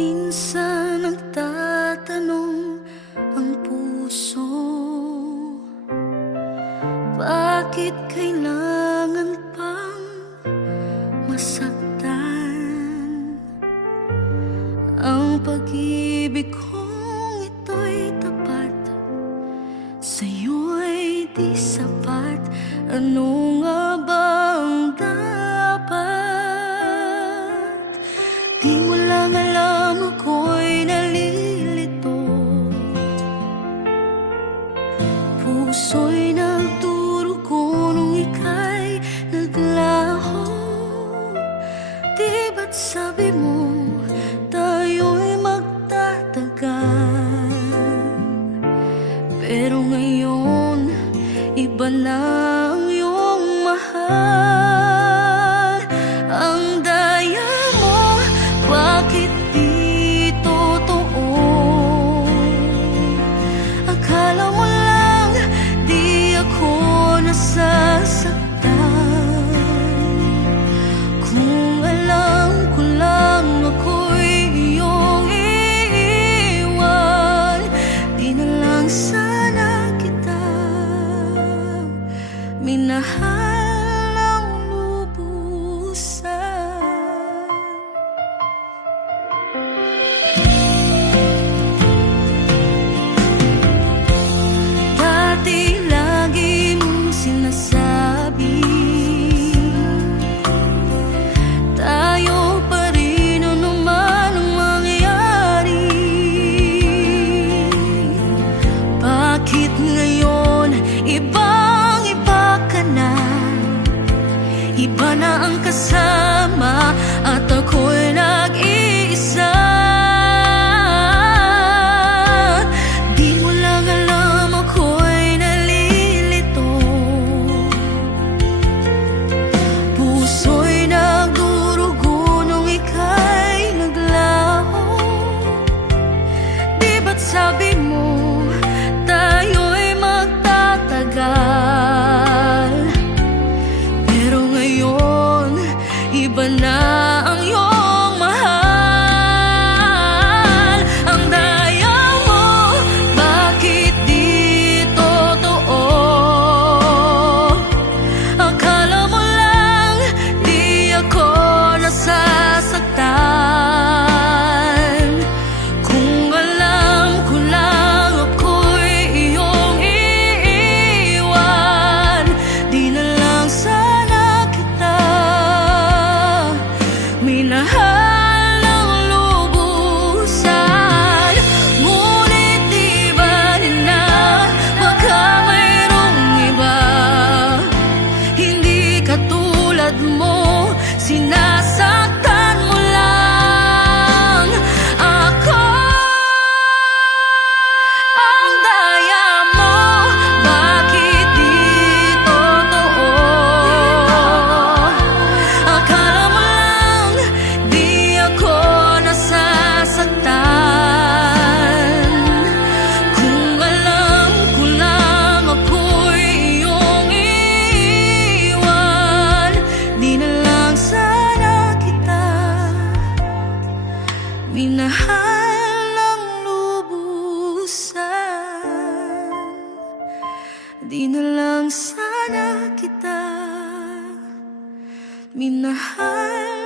Minsan nagtatanong ang puso, bakit kailangan pang masaktan? Ang pag-ibig kong ito'y tapat, sa'yo'y di sapat. Ano nga bang dapat? Di mo lang alam, ako'y nalilito. Puso'y nagdurugo nung ika'y naglaho. Di ba't sabi mo tayo'y magtatagal? Pero ngayon iba na ang iyong mahal. Ang daya mo, bakit di totoo? Akala mo lang di ako nasasaktan. Kung alam ko lang ako'y iyong iiwan, di na lang sana kita minahal ng lubusan. Dati lagi mong sinasabi, tayo pa rin ano man ang mangyari. Bakit ngayon ibang-iba ka na? Iba na ang kasama at ako'y nag-iisa. Di mo lang alam, ako'y nalilito. Puso'y nagdurugo nung ika'y naglaho. Di ba't sabi mo tayo'y magtatagal? Pero ngayon iba na ang iyong mahal. Ang daya mo, bakit di totoo? Akala mo lang di ako nasasaktan. Kung alam ko lang ako'y iyong iiwan, di na lang sana kita minahal ng lubusan. Ngunit di ba rin na baka mayroong iba, hindi katulad mo, sinasaktan mo lang ako. Ang daya mo, bakit di totoo? Akala mo lang di ako nasasaktan. Kung alam ko lang ako'y iyong iiwan, di na lang sana kita minahal ng lubusan. Di na lang sana kita minahal